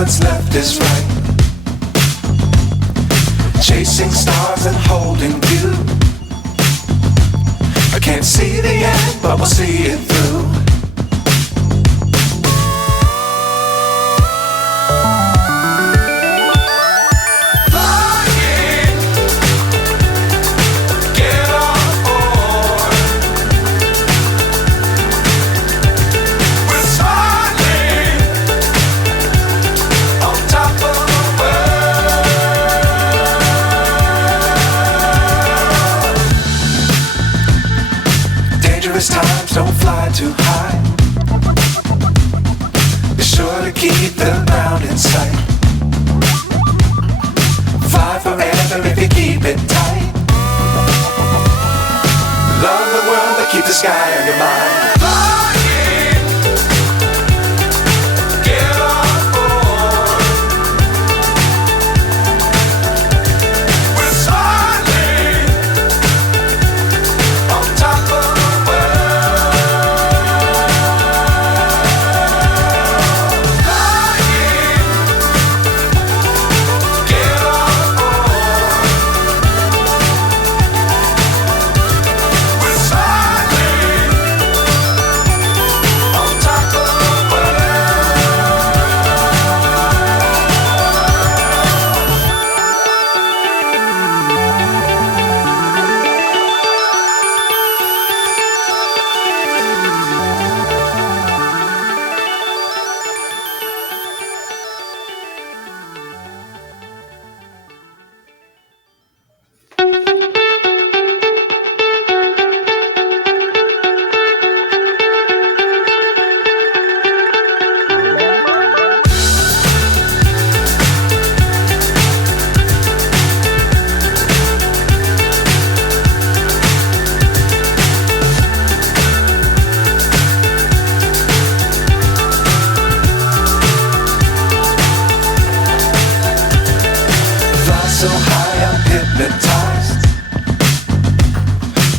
what's left is right. Chasing stars and holding you. I can't see the end, but we'll see it through. Times don't fly too high. Be sure to keep the ground in sight. Fly forever if you keep it tight. Love the world but keep the sky on your mind. So high I'm hypnotized.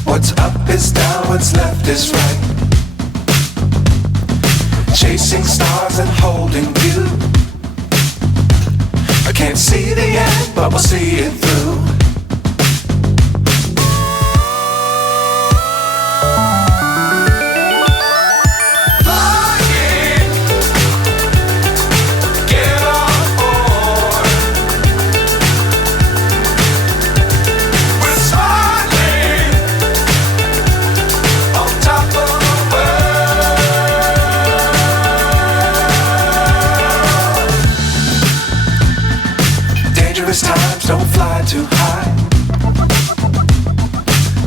What's up is down, what's left is right. Chasing stars and holding you. I can't see the end, but we'll see it through. Times don't fly too high.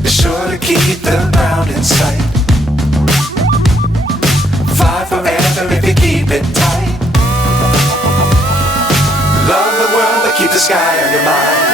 Be sure to keep the ground in sight. Fly forever if you keep it tight. Love the world but keep the sky on your mind.